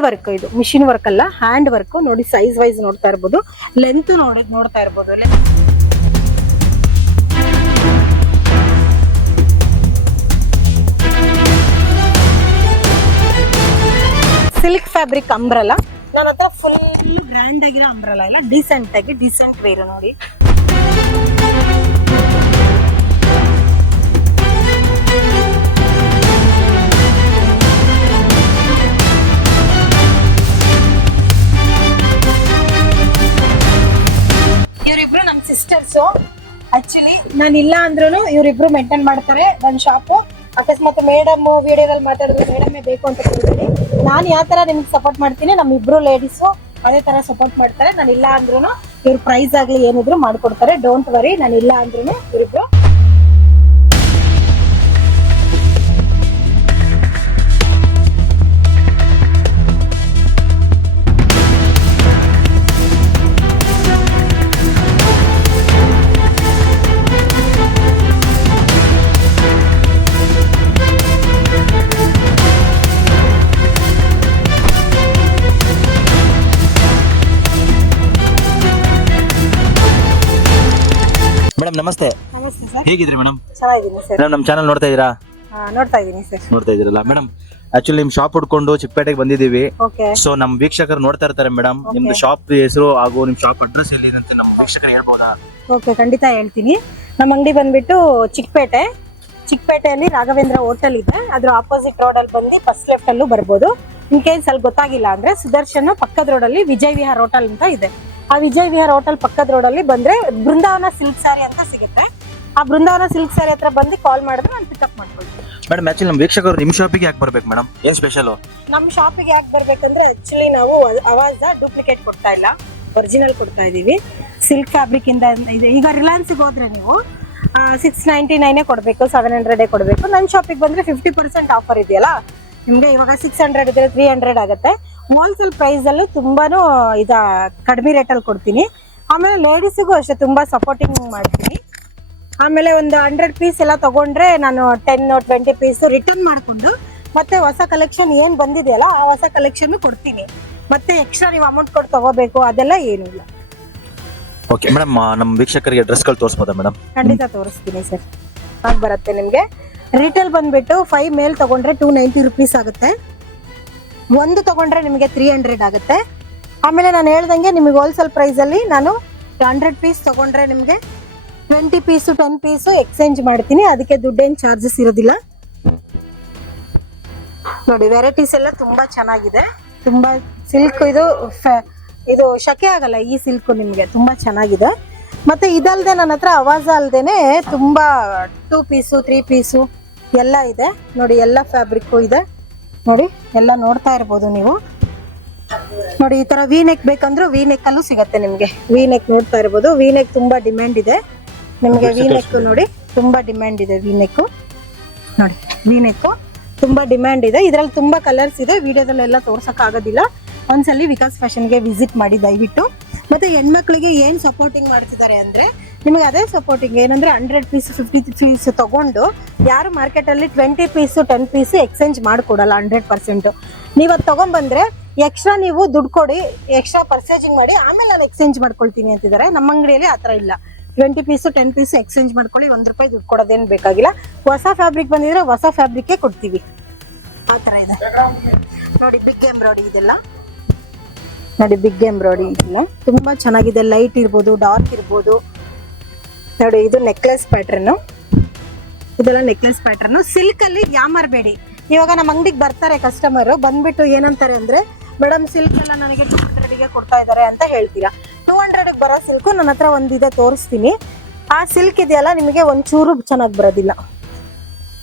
Hand work ಇದು machine work ಅಲ್ಲ hand work ನೋಡಿ ಸೈಜ್ ವೈಸ್ ನೋಡ್ತಾ ಇರ್ಬೋದು. ಲೆಂತ್ ನೋಡಿ ನೋಡ್ತಾ ಇರ್ಬೋದು ಸಿಲ್ಕ್ ಫ್ಯಾಬ್ರಿಕ್ ಅಂಬ್ರಲ್ಲ ನನ್ನ ಹತ್ರ ಫುಲ್ ಬ್ರ್ಯಾಂಡ್ ಆಗಿರೋ ಅಂಬ್ರಲ್ಲ ಇಲ್ಲ ಡಿಸೆಂಟ್ ಆಗಿ ಡಿಸೆಂಟ್ ವೇರ್ ನೋಡಿ. ಸಿಸ್ಟರ್ಸು ಆಕ್ಚುಲಿ ನಾನು ಇಲ್ಲ ಅಂದ್ರೂ ಇವರಿಬ್ರು ಮೇಂಟೈನ್ ಮಾಡ್ತಾರೆ ನನ್ನ ಶಾಪು ಅಕಸ್ಮಾತ್ ಮೇಡಮ್ ವಿಡಿಯೋದಲ್ಲಿ ಮಾತಾಡಿದ್ರು ಮೇಡಮೇ ಬೇಕು ಅಂತ ಕೇಳಿದ್ರೆ ನಾನು ಯಾವ ತರ ನಿಮ್ಗೆ ಸಪೋರ್ಟ್ ಮಾಡ್ತೀನಿ ನಮ್ಮ ಇಬ್ರು ಲೇಡೀಸು ಅದೇ ತರ ಸಪೋರ್ಟ್ ಮಾಡ್ತಾರೆ. ನಾನು ಇಲ್ಲ ಅಂದ್ರೂ ಇವ್ರ ಪ್ರೈಸ್ ಆಗಲಿ ಏನಿದ್ರು ಮಾಡಿಕೊಡ್ತಾರೆ. ಡೋಂಟ್ ವರಿ ನಾನು ಇಲ್ಲ ಅಂದ್ರೂ ಇವರಿಬ್ರು ನಮಸ್ತೆ. ನಮಸ್ತೆ ಸರ್. ಹೇಗಿದ್ರಿ ಮೇಡಮ್? ಚೆನ್ನಾಗಿದ್ದೀನಿ ಸರ್. ಮೇಡಮ್ ನಮ್ಮ ಚಾನಲ್ ನೋಡ್ತಾ ಇದ್ದೀರಾ? ನೋಡ್ತಾ ಇದ್ದೀನಿ ಸರ್. ನೋಡ್ತಾ ಇದ್ದೀರಲ್ಲ. ಮೇಡಮ್ ಆಕ್ಚುಲಿ ನಿಮ್ ಶಾಪ್ ಹುಡ್ಕೊಂಡು ಚಿಕ್ಕಪೇಟೆಗೆ ಬಂದಿದೀವಿ ಓಕೆ. ಸೊ ನಮ್ ವೀಕ್ಷಕರು ನೋಡ್ತಾ ಇರ್ತಾರೆ ಮೇಡಮ್. Okay. ನಿಮ್ದು ಶಾಪ್ ಹೆಸರು ಹಾಗೂ ನಿಮ್ ಶಾಪ್ ಅಡ್ರೆಸ್ ಎಲ್ಲಿದೆ ನಮ್ಮ ವೀಕ್ಷಕರು ಹೇಳ್ಬೋದಾ? ಓಕೆ ಖಂಡಿತ ಹೇಳ್ತೀನಿ. ನಮ್ಮ ಅಂಗಡಿ ಬಂದ್ಬಿಟ್ಟು ಚಿಕ್ಕಪೇಟೆ. ಚಿಕ್ಕಪೇಟೆಯಲ್ಲಿ ರಾಘವೇಂದ್ರ ಹೋಟೆಲ್ ಇದೆ. ಅದ್ರ ಆಪೋಸಿಟ್ ರೋಡ್ ಅಲ್ಲಿ ಬಂದು ಫಸ್ಟ್ ಲೆಫ್ಟ್ ಅಲ್ಲೂ ಬರ್ಬೋದು. ಇನ್ ಕೇಸ್ ಅಲ್ಲಿ ಗೊತ್ತಾಗಿಲ್ಲ ಅಂದ್ರೆ ಸುದರ್ಶನ ಪಕ್ಕದ ರೋಡ್ ಅಲ್ಲಿ ವಿಜಯ್ ವಿಹಾರ್ ಹೋಟೆಲ್ ಅಂತ ಇದೆ. ಆ ವಿಜಯ್ ವಿಹಾರ್ ಹೋಟೆಲ್ ಪಕ್ಕದ ರೋಡ್ ಅಲ್ಲಿ ಬಂದ್ರೆ ಬೃಂದಾವನ ಸಿಲ್ಕ್ ಸ್ಯಾರಿ ಅಂತ ಸಿಗುತ್ತೆ. ಆ ಬೃಂದಾವನ ಸಿಲ್ಕ್ ಸ್ಯಾರಿ ಹತ್ರ ಬಂದು ಕಾಲ್ ಮಾಡಿದ್ರೆ ನಾನು ಪಿಕಪ್ ಮಾಡ್ಕೊಳ್ತೀನಿ. ಮೇಡಮ್ ಆಕ್ಚುಲಿ ನಮ್ಮ ವೀಕ್ಷಕರು ನಿಮ್ಮ ಶಾಪಿಗೆ ಯಾಕೆ ಬರ್ಬೇಕು ಮೇಡಮ್ ಏನ್ ಸ್ಪೆಷಲ್ ನಮ್ಮ ಶಾಪಿಗೆ ಯಾಕೆ ಬರ್ಬೇಕಂದ್ರೆ ಆಕ್ಚುಲಿ ನಾವು ಅವಾಜ್ ಡೂಪ್ಲಿಕೇಟ್ ಕೊಡ್ತಾ ಇಲ್ಲ. ಒರಿಜಿನಲ್ ಕೊಡ್ತಾ ಇದೀವಿ. ಸಿಲ್ಕ್ ಫ್ಯಾಬ್ರಿಕ್ ಇಂದ ಇದೆ. ಈಗ ರಿಲಯನ್ಸ್ಗೆ ಹೋದ್ರೆ ನೀವು ಸಿಕ್ಸ್ ನೈಂಟಿ ನೈನೇ ಕೊಡಬೇಕು ಸೆವೆನ್ ಹಂಡ್ರೆಡೇ ಕೊಡಬೇಕು. ನನ್ನ ಶಾಪಿಗೆ ಬಂದ್ರೆ ಫಿಫ್ಟಿ ಪರ್ಸೆಂಟ್ ಆಫರ್ ಇದೆಯಲ್ಲ? ನಿಮಗೆ ಇವಾಗ ಸಿಕ್ಸ್ ಹಂಡ್ರೆಡ್ ಇದ್ರೆ ತ್ರೀ ಹಂಡ್ರೆಡ್ ಆಗುತ್ತೆ. ಹೋಲ್ಸೇಲ್ ಪ್ರೈಸ್ ಅಲ್ಲಿ ಇದು ಇದ ಕಡಿಮೆ ರೇಟಲ್ಲಿ ಕೊಡ್ತೀನಿ. ಆಮೇಲೆ ಲೇಡೀಸಿಗೂ ಅಷ್ಟೇ ತುಂಬ ಸಪೋರ್ಟಿಂಗ್ ಮಾಡ್ತೀನಿ. ಆಮೇಲೆ ಒಂದು ಹಂಡ್ರೆಡ್ ಪೀಸ್ ಎಲ್ಲ ತಗೊಂಡ್ರೆ ನಾನು ಟೆನ್ ಟ್ವೆಂಟಿ ಪೀಸ್ ರಿಟರ್ನ್ ಮಾಡಿಕೊಂಡು ಮತ್ತೆ ಹೊಸ ಕಲೆಕ್ಷನ್ ಏನು ಬಂದಿದೆಯಲ್ಲ ಆ ಹೊಸ ಕಲೆಕ್ಷನ್ ಕೊಡ್ತೀನಿ. ಮತ್ತೆ ಎಕ್ಸ್ಟ್ರಾ ನೀವು ಅಮೌಂಟ್ ಕೊಟ್ಟು ತಗೋಬೇಕು ಅದೆಲ್ಲ ಏನೂ ಇಲ್ಲ. ಓಕೆ ಮೇಡಮ್ ನಮ್ಮ ವೀಕ್ಷಕರಿಗೆ ಡ್ರೆಸ್ಗಳು ತೋರಿಸ್ಬೋದಾ ಮೇಡಮ್ ಖಂಡಿತ ತೋರಿಸ್ತೀನಿ ಸರ್. ಆಗ ಬರುತ್ತೆ ನಿಮಗೆ. ರಿಟೇಲ್ ಬಂದ್ಬಿಟ್ಟು ಫೈವ್ ಮೇಲ್ ತಗೊಂಡ್ರೆ ಟೂ ನೈಂಟಿ ರುಪೀಸ್ ಆಗುತ್ತೆ. ಒಂದು ತಗೊಂಡ್ರೆ ನಿಮಗೆ ತ್ರೀ ಹಂಡ್ರೆಡ್ ಆಗುತ್ತೆ. ಆಮೇಲೆ ನಾನು ಹೇಳ್ದಂಗೆ ನಿಮಗೆ ಹೋಲ್ಸೇಲ್ ಪ್ರೈಸಲ್ಲಿ ನಾನು ಹಂಡ್ರೆಡ್ ಪೀಸ್ ತಗೊಂಡ್ರೆ ನಿಮಗೆ twenty piece ten piece exchange ಮಾಡ್ತೀನಿ. ಅದಕ್ಕೆ ದುಡ್ಡೇನು ಚಾರ್ಜಸ್ ಇರೋದಿಲ್ಲ. ನೋಡಿ ವೆರೈಟೀಸ್ ಎಲ್ಲ ತುಂಬಾ ಚೆನ್ನಾಗಿದೆ. ತುಂಬಾ ಸಿಲ್ಕ್ ಇದು ಇದು ಶಕೆ ಆಗಲ್ಲ, ಈ ಸಿಲ್ಕ್ ನಿಮಗೆ ತುಂಬಾ ಚೆನ್ನಾಗಿದೆ. ಮತ್ತೆ ಇದಲ್ದೆ ನನ್ನ ಹತ್ರ ಅವಾಜ ಅಲ್ದೇನೆ ತುಂಬಾ ಟೂ ಪೀಸು ತ್ರೀ ಪೀಸು ಎಲ್ಲ ಇದೆ. ನೋಡಿ, ಎಲ್ಲ ಫ್ಯಾಬ್ರಿಕ್ಕು ಇದೆ. ನೋಡಿ ಎಲ್ಲ ನೋಡ್ತಾ ಇರ್ಬೋದು ನೀವು. ನೋಡಿ ಈ ತರ ವಿ ನೆಕ್ ಬೇಕಂದ್ರೂ ವಿ ನೆಕ್ ಅಲ್ಲೂ ಸಿಗತ್ತೆ ನಿಮ್ಗೆ. ವಿ ನೆಕ್ ನೋಡ್ತಾ ಇರ್ಬೋದು. ವಿ ನೆಕ್ ತುಂಬಾ ಡಿಮ್ಯಾಂಡ್ ಇದೆ. ನಿಮ್ಗೆ ವಿ ನೆಕ್ ನೋಡಿ ತುಂಬಾ ಡಿಮ್ಯಾಂಡ್ ಇದೆ ವಿ ನೆಕ್ ನೋಡಿ ವಿ ನೆಕ್ ತುಂಬಾ ಡಿಮ್ಯಾಂಡ್ ಇದೆ. ಇದ್ರಲ್ಲಿ ತುಂಬಾ ಕಲರ್ಸ್ ಇದೆ. ವಿಡಿಯೋದಲ್ಲೆಲ್ಲ ತೋರ್ಸಕ್ ಆಗೋದಿಲ್ಲ. ಒಂದ್ಸಲಿ ವಿಕಾಸ್ ಫ್ಯಾಷನ್ಗೆ ವಿಸಿಟ್ ಮಾಡಿ ದಯವಿಟ್ಟು. ಮತ್ತೆ ಹೆಣ್ಮಕ್ಳಿಗೆ ಏನ್ ಸಪೋರ್ಟಿಂಗ್ ಮಾಡ್ತಿದ್ದಾರೆ ಅಂದ್ರೆ ನಿಮಗೆ ಅದೇ ಸಪೋರ್ಟಿಂಗ್ ಏನಂದ್ರೆ ಹಂಡ್ರೆಡ್ ಪೀಸ್ ಫಿಫ್ಟಿ ಪೀಸ್ ತಗೊಂಡು ಯಾರು ಮಾರ್ಕೆಟಲ್ಲಿ twenty piece ten piece exchange ಮಾಡಿಕೊಡಲ್ಲ hundred percent ನೀವು ಅದು ತಗೊಂಡ್ಬಂದ್ರೆ ಎಕ್ಸ್ಟ್ರಾ ನೀವು ದುಡ್ಡು ಕೊಡಿ ಎಕ್ಸ್ಟ್ರಾ ಪರ್ಚೇಸಿಂಗ್ ಮಾಡಿ, ಆಮೇಲೆ ನಾನು ಎಕ್ಸ್ಚೇಂಜ್ ಮಾಡ್ಕೊಳ್ತೀನಿ ಅಂತಿದ್ದಾರೆ ನಮ್ಮ ಅಂಗಡಿಯಲ್ಲಿ ಆ ಥರ ಇಲ್ಲ. Twenty piece ten piece exchange ಮಾಡ್ಕೊಳ್ಳಿ, ಒಂದು ರೂಪಾಯಿ ದುಡ್ಡು ಕೊಡೋದೇನು ಬೇಕಾಗಿಲ್ಲ. ಹೊಸ ಫ್ಯಾಬ್ರಿಕ್ ಬಂದಿದ್ರೆ ಹೊಸ ಫ್ಯಾಬ್ರಿಕ್ಕೇ ಕೊಡ್ತೀವಿ. ಆ ಥರ ಇದೆ. ನೋಡಿ ಬಿಗ್ ಎಂಬ್ರಾಯ್ಡಿ ಇದೆಲ್ಲ. ನೋಡಿ ಬಿಗ್ ಎಂಬ್ರಾಯ್ಡಿ ಇದೆಲ್ಲ. ತುಂಬಾ ಚೆನ್ನಾಗಿದೆ. ಲೈಟ್ ಇರ್ಬೋದು ಡಾರ್ಕ್ ಇರ್ಬೋದು. ನೋಡಿ, ಇದು ನೆಕ್ಲೆಸ್ ಪ್ಯಾಟ್ರನ್ ಇದೆಲ್ಲ ನೆಕ್ಲೆಸ್ ಪ್ಯಾಟರ್ನ್ ಸಿಲ್ಕ್ ಅಲ್ಲಿ ಯಾಮರ್ಬೇಡಿ ಇವಾಗ ನಮ್ಮ ಅಂಗಡಿಗೆ ಬರ್ತಾರೆ ಕಸ್ಟಮರ್ ಬಂದ್ಬಿಟ್ಟು ಏನಂತಾರೆ ಅಂದ್ರೆ ಮೇಡಮ್ ಸಿಲ್ಕ್ ಎಲ್ಲ ನನಗೆ ಟೂ ಹಂಡ್ರೆಡ್ಗೆ ಕೊಡ್ತಾ ಇದ್ದಾರೆ ಅಂತ ಹೇಳ್ತೀರಾ. ಟೂ ಹಂಡ್ರೆಡ್ ಬರೋ ಸಿಲ್ಕು ನನ್ನ ಹತ್ರ ಒಂದಿದೆ ತೋರಿಸ್ತೀನಿ. ಆ ಸಿಲ್ಕ್ ಇದೆಯಲ್ಲ, ನಿಮಗೆ ಒಂಚೂರು ಚೆನ್ನಾಗಿ ಬರೋದಿಲ್ಲ.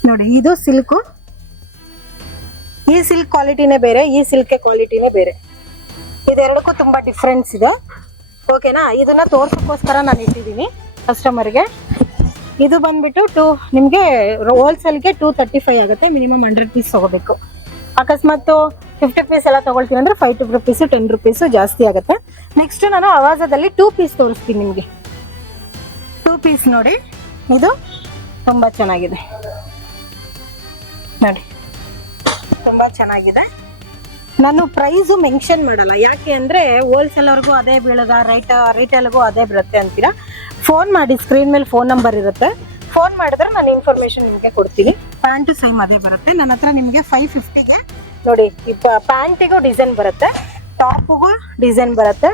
ನೋಡಿ, ಇದು ಸಿಲ್ಕು ಈ ಸಿಲ್ಕ್ ಕ್ವಾಲಿಟಿನೇ ಬೇರೆ, ಈ ಸಿಲ್ಕ್ ಕ್ವಾಲಿಟಿನೇ ಬೇರೆ. ಇದೆರಡಕ್ಕೂ ತುಂಬಾ ಡಿಫ್ರೆನ್ಸ್ ಇದೆ. ಓಕೆನಾ ಇದನ್ನ ತೋರ್ಸೋಕ್ಕೋಸ್ಕರ ನಾನು ಇಟ್ಟಿದ್ದೀನಿ ಕಸ್ಟಮರ್ಗೆ ಇದು ಬಂದ್ಬಿಟ್ಟು ಟೂ ನಿಮಗೆ ಹೋಲ್ಸೇಲ್ಗೆ ಟೂ ತರ್ಟಿ ಫೈವ್ ಆಗುತ್ತೆ ಮಿನಿಮಮ್ ಹಂಡ್ರೆಡ್ ಪೀಸ್ ತಗೋಬೇಕು. ಅಕಸ್ಮಾತ್ ಫಿಫ್ಟಿ ಪೀಸ್ ಎಲ್ಲ ತೊಗೊಳ್ತೀನಿ ಅಂದರೆ five two rupees ten rupees ಜಾಸ್ತಿ ಆಗುತ್ತೆ. ನೆಕ್ಸ್ಟ್ ನಾನು ಆವಾಜದಲ್ಲಿ ಟೂ ಪೀಸ್ ತೋರಿಸ್ತೀನಿ ನಿಮಗೆ. ಟೂ ಪೀಸ್ ನೋಡಿ, ಇದು ತುಂಬ ಚೆನ್ನಾಗಿದೆ. ನೋಡಿ, ತುಂಬ ಚೆನ್ನಾಗಿದೆ. ನಾನು ಪ್ರೈಸು ಮೆನ್ಷನ್ ಮಾಡಲ್ಲ, ಯಾಕೆ ಅಂದರೆ ಹೋಲ್ಸೇಲರ್ಗೂ ಅದೇ ಬೀಳದ ರೈಟ ರಿಟೇಲ್ಗೂ ಅದೇ ಬೀಳುತ್ತೆ ಅಂತೀರಾ? ಫೋನ್ ಮಾಡಿ ಸ್ಕ್ರೀನ್ ಮೇಲೆ ಫೋನ್ ನಂಬರ್ ಇರುತ್ತೆ. ಫೋನ್ ಮಾಡಿದ್ರೆ ನಾನು ಇನ್ಫಾರ್ಮೇಶನ್ ನಿಮಗೆ ಕೊಡ್ತೀನಿ. ಪ್ಯಾಂಟು ಸೇಮ್ ಅದೇ ಬರುತ್ತೆ. ನನ್ನ ಹತ್ರ ನಿಮಗೆ ಫೈವ್ ಫಿಫ್ಟಿಗೆ ನೋಡಿ ಈ ಪ್ಯಾಂಟಿಗೂ ಡಿಸೈನ್ ಬರುತ್ತೆ. ಟಾಪ್ಗೂ ಡಿಸೈನ್ ಬರುತ್ತೆ.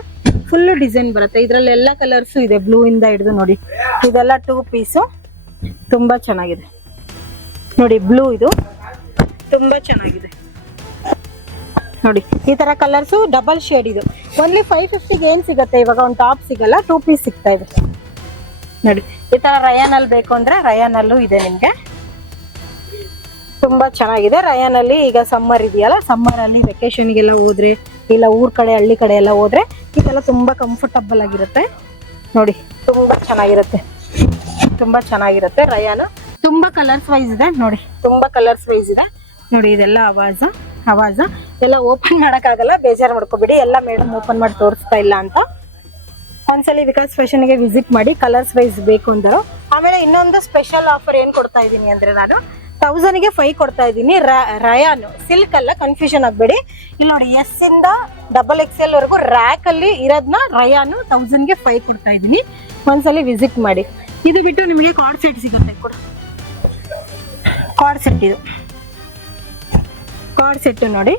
ಫುಲ್ ಡಿಸೈನ್ ಬರುತ್ತೆ. ಇದರಲ್ಲಿ ಎಲ್ಲ ಕಲರ್ಸು ಇದೆ. ಬ್ಲೂ ಇಂದ ಹಿಡಿದು ನೋಡಿ. ಇದೆಲ್ಲ ಟೂ ಪೀಸು ತುಂಬ ಚೆನ್ನಾಗಿದೆ. ನೋಡಿ ಬ್ಲೂ ಇದು. ತುಂಬ ಚೆನ್ನಾಗಿದೆ. ನೋಡಿ ಈ ತರ ಕಲರ್ಸು ಡಬಲ್ ಶೇಡ್ ಇದು. ಓನ್ಲಿ ಫೈವ್ ಫಿಫ್ಟಿಗೆ ಏನು ಸಿಗುತ್ತೆ? ಇವಾಗ ಒಂದು ಟಾಪ್ ಸಿಗಲ್ಲ ಟೂ ಪೀಸ್ ಸಿಗ್ತಾ ಇದೆ. ನೋಡಿ, ಈ ತರ ರಯಾನ್ ಅಲ್ಲಿ ಬೇಕು ಅಂದ್ರೆ ರಯಾನ್ ಅಲ್ಲೂ ಇದೆ ನಿಮ್ಗೆ. ತುಂಬಾ ಚೆನ್ನಾಗಿದೆ. ರಯಾನ್ ಅಲ್ಲಿ ಈಗ ಸಮ್ಮರ್ ಇದೆಯಲ್ಲ ಸಮ್ಮರ್ ಅಲ್ಲಿ ವೆಕೇಶನ್ಗೆಲ್ಲ ಹೋದ್ರೆ, ಇಲ್ಲ ಊರ್ ಕಡೆ, ಹಳ್ಳಿ ಕಡೆ ಎಲ್ಲ ಹೋದ್ರೆ ಇದೆಲ್ಲ ತುಂಬಾ ಕಂಫರ್ಟಬಲ್ ಆಗಿರುತ್ತೆ. ನೋಡಿ, ತುಂಬಾ ಚೆನ್ನಾಗಿರುತ್ತೆ. ತುಂಬಾ ಚೆನ್ನಾಗಿರುತ್ತೆ ರಯಾನ್ ತುಂಬಾ ಕಲರ್ಸ್ ವೈಸ್ ಇದೆ, ನೋಡಿ. ತುಂಬಾ ಕಲರ್ಸ್ ವೈಸ್ ಇದೆ. ನೋಡಿ, ಇದೆಲ್ಲ ಅವಾಜ ಅವಾಜ ಎಲ್ಲ ಓಪನ್ ಆಗಲ್ಲ ಬೇಜಾರು ಮಾಡ್ಕೋಬೇಡಿ. ಎಲ್ಲ ಮೇಡಮ್ ಓಪನ್ ಮಾಡಿ ತೋರಿಸ್ತಾ ಇಲ್ಲ ಅಂತ. ಒಂದ್ಸಲಿ ವಿಕಾಸ್ ಫ್ಯಾಷನ್ಗೆ ವಿಸಿಟ್ ಮಾಡಿ ಕಲರ್ಸ್ ವೈಸ್ ಬೇಕು ಅಂದರು. ಆಮೇಲೆ ಇನ್ನೊಂದು ಸ್ಪೆಷಲ್ ಆಫರ್ ಏನ್ ಕೊಡ್ತಾ ಇದ್ದೀನಿ ಅಂದ್ರೆ ನಾನು ತೌಸಂಡ್ಗೆ ಫೈವ್ ಕೊಡ್ತಾ ಇದ್ದೀನಿ. ರಯಾನ್ ಸಿಲ್ಕ್ ಅಲ್ಲ ಕನ್ಫ್ಯೂಷನ್ ಆಗಬೇಡಿ. ಇಲ್ಲಿ ನೋಡಿ ಎಸ್ ಇಂದ ಡಬಲ್ ಎಕ್ಸ್ ಎಲ್ ವರೆಗೂ ರ್ಯಾಕ್ ಅಲ್ಲಿ ಇರೋದನ್ನ ರಯಾನು ತೌಸಂಡ್ಗೆ ಫೈವ್ ಕೊಡ್ತಾ ಇದ್ದೀನಿ. ಒಂದ್ಸಲಿ ವಿಸಿಟ್ ಮಾಡಿ. ಇದು ಬಿಟ್ಟು ನಿಮಗೆ ಕಾರ್ಡ್ ಸೆಟ್ ಸಿಗುತ್ತೆ ಕೂಡ. ಕಾರ್ಡ್ ಸೆಟ್ ಇದು. ಕಾರ್ಡ್ ಸೆಟ್ ನೋಡಿ.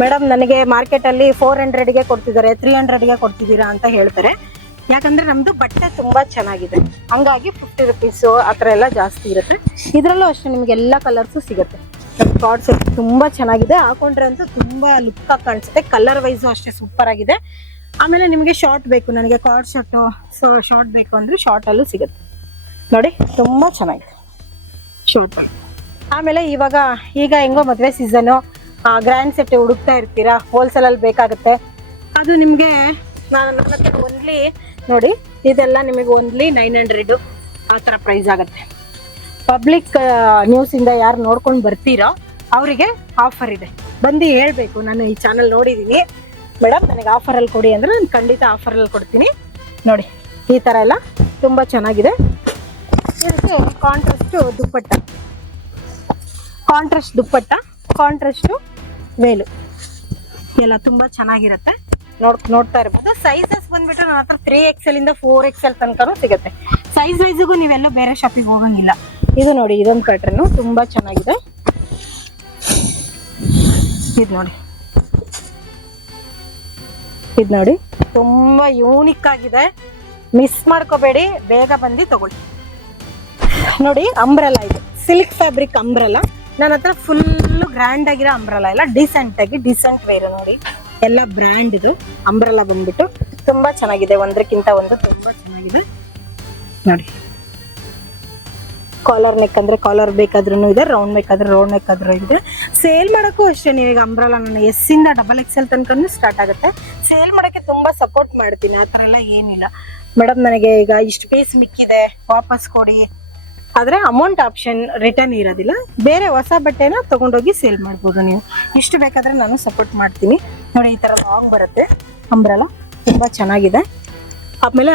ಮೇಡಮ್, ನನಗೆ ಮಾರ್ಕೆಟಲ್ಲಿ ಫೋರ್ ಹಂಡ್ರೆಡ್ಗೆ ಕೊಡ್ತಿದ್ದಾರೆ ತ್ರೀ ಹಂಡ್ರೆಡ್ಗೆ ಕೊಡ್ತಿದ್ದೀರಾ ಅಂತ ಹೇಳ್ತಾರೆ. ಯಾಕಂದ್ರೆ ನಮ್ದು ಬಟ್ಟೆ ತುಂಬಾ ಚೆನ್ನಾಗಿದೆ. ಹಂಗಾಗಿ ಫಿಫ್ಟಿ ರುಪೀಸು ಆ ಥರ ಎಲ್ಲ ಜಾಸ್ತಿ ಇರುತ್ತೆ. ಇದರಲ್ಲೂ ಅಷ್ಟೇ ನಿಮಗೆ ಎಲ್ಲ ಕಲರ್ಸು ಸಿಗುತ್ತೆ. ಕಾರ್ಡ್ ಸೆಟ್ ತುಂಬಾ ಚೆನ್ನಾಗಿದೆ. ಹಾಕೊಂಡ್ರೆ ಅಂತೂ ತುಂಬಾ ಲುಕ್ ಆಗಿ ಕಾಣಿಸುತ್ತೆ. ಕಲರ್ ವೈಸು ಅಷ್ಟೇ ಸೂಪರ್ ಆಗಿದೆ. ಆಮೇಲೆ ನಿಮಗೆ ಶಾರ್ಟ್ ಬೇಕು. ನನಗೆ ಕಾರ್ಡ್ ಶರ್ಟು ಸೊ ಶಾರ್ಟ್ ಬೇಕು ಅಂದ್ರೆ ಶಾರ್ಟ್ ಅಲ್ಲೂ ಸಿಗುತ್ತೆ. ನೋಡಿ, ತುಂಬಾ ಚೆನ್ನಾಗಿದೆ. ಶಾರ್ಟ್ ಆಮೇಲೆ ಇವಾಗ ಈಗ ಹೆಂಗೋ ಮದುವೆ ಸೀಸನು ಗ್ರ್ಯಾಂಡ್ ಸೆಟ್ ಹುಡುಕ್ತಾ ಇರ್ತೀರಾ? ಹೋಲ್ಸೇಲಲ್ಲಿ ಬೇಕಾಗುತ್ತೆ. ಅದು ನಿಮಗೆ ನಾನು ನನ್ನ ಹತ್ರ ಒನ್ಲಿ ನೋಡಿ, ಇದೆಲ್ಲ ನಿಮಗೆ ಒನ್ಲಿ ನೈನ್ ಹಂಡ್ರೆಡು ಆ ಥರ ಪ್ರೈಸ್ ಆಗುತ್ತೆ. ಪಬ್ಲಿಕ್ ನ್ಯೂಸಿಂದ ಯಾರು ನೋಡ್ಕೊಂಡು ಬರ್ತೀರೋ, ಅವರಿಗೆ ಆಫರ್ ಇದೆ. ಬಂದು ಹೇಳಬೇಕು, ನಾನು ಈ ಚಾನಲ್ ನೋಡಿದ್ದೀನಿ ಮೇಡಮ್ ನನಗೆ ಆಫರಲ್ಲಿ ಕೊಡಿ ಅಂದರೆ ನಾನು ಖಂಡಿತ ಆಫರಲ್ಲಿ ಕೊಡ್ತೀನಿ. ನೋಡಿ, ಈ ಥರ ಎಲ್ಲ ತುಂಬ ಚೆನ್ನಾಗಿದೆ. Contrast dupatta. Contrast dupatta. Contrast veil ಎಲ್ಲ ತುಂಬ ಚೆನ್ನಾಗಿರುತ್ತೆ. ನೋಡ್ ನೋಡ್ತಾ ಇರ್ಬೋದು. ಸೈಜಸ್ ಬಂದ್ಬಿಟ್ಟು ನನ್ನ ಹತ್ರ ತ್ರೀ ಎಕ್ಸೆಲ್ ಇಂದ ಫೋರ್ ಎಕ್ಸೆಲ್ ತನಕನೂ ಸಿಗುತ್ತೆ. ಸೈಜ್ ವೈಸ್ಗೂ ನೀವೆಲ್ಲ ಬೇರೆ ಶಾಪಿಗೆ ಹೋಗಂಗಿಲ್ಲ. ಇದು ನೋಡಿ ಇದೊಂದು ಪ್ಯಾಟ್ರನ್ನು ತುಂಬಾ ಚೆನ್ನಾಗಿದೆ. ಇದು ನೋಡಿ. ಇದು ನೋಡಿ ತುಂಬಾ ಯೂನಿಕ್ ಆಗಿದೆ. ಮಿಸ್ ಮಾಡ್ಕೋಬೇಡಿ ಬೇಗ ಬಂದು ತಗೊಳ್ಳಿ. ನೋಡಿ ಅಂಬ್ರೆಲ್ಲ ಇದು. ಸಿಲ್ಕ್ ಫ್ಯಾಬ್ರಿಕ್ ಅಂಬ್ರೆಲ್ಲ ನನ್ನ ಹತ್ರ ಫುಲ್ ಗ್ರ್ಯಾಂಡ್ ಆಗಿರೋ ಅಂಬ್ರಲ್ಲ ಎಲ್ಲ ಡಿಸೆಂಟ್ ಆಗಿ ಡಿಸೆಂಟ್ ವೇರ್ ನೋಡಿ. ಎಲ್ಲ ಬ್ರ್ಯಾಂಡ್ ಇದು. ಅಂಬ್ರಲ ಬಂದ್ಬಿಟ್ಟು ತುಂಬಾ ಚೆನ್ನಾಗಿದೆ. ಒಂದಕ್ಕಿಂತ ಒಂದು ತುಂಬಾ ಚೆನ್ನಾಗಿದೆ. ನೋಡಿ. ಕಾಲರ್ ನೆಕ್ ಅಂದ್ರೆ ಕಾಲರ್ ಬೇಕಾದ್ರೂ ಇದೆ ರೌಂಡ್ ಬೇಕಾದ್ರೆ ರೌಂಡ್ ನೆಕ್ ಆದ್ರೂ ಇದೆ. ಸೇಲ್ ಮಾಡೋಕ್ಕೂ ಅಷ್ಟೇ ನೀವೀಗ ಅಂಬ್ರಲ್ಲ ನನ್ನ ಎಸ್ ಇಂದ ಡಬಲ್ ಎಕ್ಸ್ ಎಲ್ ತನಕ ಸ್ಟಾರ್ಟ್ ಆಗುತ್ತೆ. ಸೇಲ್ ಮಾಡೋಕ್ಕೆ ತುಂಬಾ ಸಪೋರ್ಟ್ ಮಾಡ್ತೀನಿ. ಆ ಥರ ಎಲ್ಲ ಏನಿಲ್ಲ. ಮೇಡಮ್ ನನಗೆ ಈಗ ಇಷ್ಟು ಪೀಸ್ ಮಿಕ್ಕಿದೆ. ವಾಪಸ್ ಕೊಡಿ. ಆದ್ರೆ ಅಮೌಂಟ್ ಆಪ್ಷನ್ ರಿಟರ್ನ್ ಇರೋದಿಲ್ಲ. ಬೇರೆ ಹೊಸ ಬಟ್ಟೆನ ತಗೊಂಡೋಗಿ ಸೇಲ್ ಮಾಡ್ಬೋದು ನೀವು. ಇಷ್ಟು ಬೇಕಾದರೆ ನಾನು ಸಪೋರ್ಟ್ ಮಾಡ್ತೀನಿ. ನೋಡಿ, ಈ ಥರ ಲಾಂಗ್ ಬರುತ್ತೆ. ಅಂಬ್ರಲ್ಲ ತುಂಬ ಚೆನ್ನಾಗಿದೆ. ಆಮೇಲೆ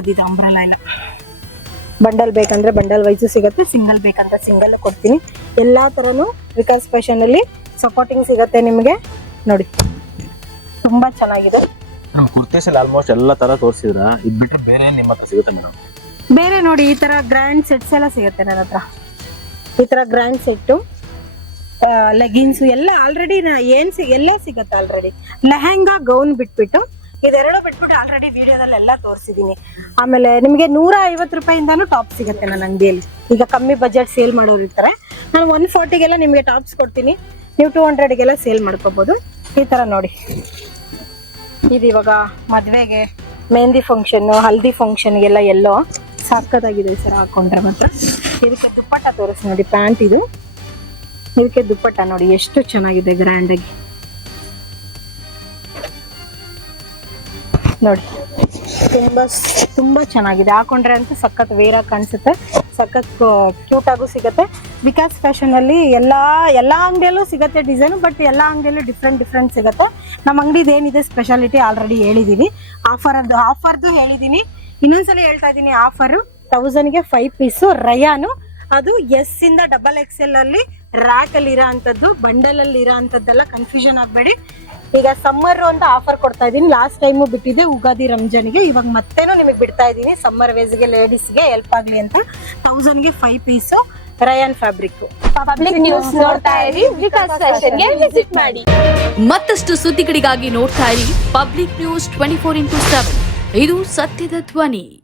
ಅದಿದೆ ಅಂಬ್ರಲ್ಲ ಎಲ್ಲ. ಬಂಡಲ್ ಬೇಕಂದ್ರೆ ಬಂಡಲ್ ವೈಸು ಸಿಗುತ್ತೆ ಸಿಂಗಲ್ ಬೇಕಂದ್ರೆ ಸಿಂಗಲ್ ಕೊಡ್ತೀನಿ. ಎಲ್ಲ ಥರನೂ ವಿಕಾಸ್ ಫ್ಯಾಷನಲ್ಲಿ ಸಪೋರ್ಟಿಂಗ್ ಸಿಗುತ್ತೆ ನಿಮಗೆ. ನೋಡಿ, ತುಂಬ ಚೆನ್ನಾಗಿದೆ. ಕುರ್ತೀಸಲ್ಲಿ ಆಲ್ಮೋಸ್ಟ್ ಎಲ್ಲ ಥರ ತೋರಿಸಿದ್ರ. ಇದು ಬಿಟ್ಟರೆ ಬೇರೆ ನಿಮ್ಮ ಹತ್ರ ಸಿಗುತ್ತೆ ಮೇಡಮ್? ಬೇರೆ ನೋಡಿ, ಈ ತರ ಗ್ರ್ಯಾಂಡ್ ಸೆಟ್ಸ್ ಎಲ್ಲ ಸಿಗುತ್ತೆ ನನ್ನ ಹತ್ರ. ಈ ತರ ಗ್ರ್ಯಾಂಡ್ ಸೆಟ್ಟು ಲೆಗಿನ್ಸ್ ಎಲ್ಲ ಆಲ್ರೆಡಿ ಏನ್ ಎಲ್ಲ ಸಿಗುತ್ತೆ ಆಲ್ರೆಡಿ ಲೆಹಂಗಾ ಗೌನ್ ಬಿಟ್ಬಿಟ್ಟು, ಇದೆರಡು ಬಿಟ್ಬಿಟ್ಟು ಆಲ್ರೆಡಿ ವಿಡಿಯೋದಲ್ಲಿ ಎಲ್ಲ ತೋರಿಸಿದೀನಿ. ಆಮೇಲೆ ನಿಮಗೆ ನೂರ ಐವತ್ತು ರೂಪಾಯಿಂದಾನು ಟಾಪ್ ಸಿಗುತ್ತೆ ನನ್ನ ಅಂಗಡಿಯಲ್ಲಿ. ಈಗ ಕಮ್ಮಿ ಬಜೆಟ್ ಸೇಲ್ ಮಾಡೋರು ಇರ್ತಾರೆ. ನಾನು ಒನ್ ಫಾರ್ಟಿಗೆಲ್ಲ ನಿಮಗೆ ಟಾಪ್ಸ್ ಕೊಡ್ತೀನಿ. ನೀವು ಟೂ ಹಂಡ್ರೆಡ್ಗೆಲ್ಲ ಸೇಲ್ ಮಾಡ್ಕೋಬಹುದು ಈ ತರ ನೋಡಿ. ಇದು ಇವಾಗ ಮದ್ವೆಗೆ ಮೆಹಂದಿ ಫಂಕ್ಷನ್ ಹಲ್ದಿ ಫಂಕ್ಷನ್ಗೆಲ್ಲ ಎಲ್ಲೋ. ಸಾಕತ್ತಾಗಿದೆ ಸರ್ ಹಾಕೊಂಡ್ರೆ ಮಾತ್ರ. ಇದಕ್ಕೆ ದುಪ್ಪಟ್ಟ ತೋರಿಸಿ ನೋಡಿ, ಪ್ಯಾಂಟ್ ಇದು. ಇದಕ್ಕೆ ದುಪ್ಪಟ್ಟ ನೋಡಿ, ಎಷ್ಟು ಚೆನ್ನಾಗಿದೆ ಗ್ರ್ಯಾಂಡ್ ಆಗಿ. ನೋಡಿ, ತುಂಬಾ ತುಂಬಾ ಚೆನ್ನಾಗಿದೆ. ಹಾಕೊಂಡ್ರೆ ಅಂತೂ ಸಖತ್ ವೇರ ಕಾಣಿಸುತ್ತೆ. ಸಖತ್ ಕ್ಯೂಟ್ ಆಗು ಸಿಗುತ್ತೆ. ವಿಕಾಸ್ ಫ್ಯಾಷನ್ ಅಲ್ಲಿ ಎಲ್ಲಾ ಎಲ್ಲಾ ಅಂಗಡಿಯಲ್ಲೂ ಸಿಗುತ್ತೆ ಡಿಸೈನ್ ಬಟ್ ಎಲ್ಲಾ ಅಂಗಡಿಯಲ್ಲೂ ಡಿಫ್ರೆಂಟ್ ಡಿಫ್ರೆಂಟ್ ಸಿಗುತ್ತೆ. ನಮ್ಮ ಅಂಗಡಿದು ಏನಿದೆ ಸ್ಪೆಷಾಲಿಟಿ ಆಲ್ರೆಡಿ ಹೇಳಿದೀನಿ ಆಫರ್ ಅದು ಆಫರ್ದು ಹೇಳಿದೀನಿ. ಇನ್ನೊಂದ್ಸಲ ಹೇಳ್ತಾ ಇದ್ದೀನಿ ಆಫರ್ ತೌಸಂಡ್ಗೆ ಫೈವ್ ಪೀಸು ರಯಾನು ಅದು ಎಸ್ ಇಂದ ಡಬಲ್ ಎಕ್ಸ್ ಎಲ್ ಅಲ್ಲಿ ರ್ಯಾಕ್ ಅಲ್ಲಿ ಇರೋ ಅಂತದ್ದು ಬಂಡಲ್ ಅಲ್ಲಿ ಇರೋ ಅಂತದ್ದೆಲ್ಲ ಕನ್ಫ್ಯೂಷನ್ ಆಗ್ಬೇಡಿ. ಈಗ ಸಮ್ಮರ್ ಅಂತ ಆಫರ್ ಕೊಡ್ತಾ ಇದೀನಿ ಲಾಸ್ಟ್ ಟೈಮು ಬಿಟ್ಟಿದ್ದೆ ಉಗಾದಿ ರಂಜಾನಿಗೆ ಇವಾಗ ಮತ್ತೇನು ನಿಮಗೆ ಬಿಡ್ತಾ ಇದ್ದೀನಿ. ಸಮ್ಮರ್ ವೇಸ್ಗೆ ಲೇಡೀಸ್ಗೆ ಹೆಲ್ಪ್ ಆಗ್ಲಿ ಅಂತ ತೌಸಂಡ್ಗೆ five piece rayon fabric public news ನೋಡ್ತಾ ಇರಿ. ವಿಕಾಸ್ ಫ್ಯಾಷನ್ಗೆ ವಿಸಿಟ್ ಮಾಡಿ. ಮತ್ತಷ್ಟು ಸುದ್ದಿಗಳಿಗಾಗಿ ನೋಡ್ತಾ ಇರಿ. Public news twenty four into seven ಇದು ಸತ್ಯದ ಧ್ವನಿ.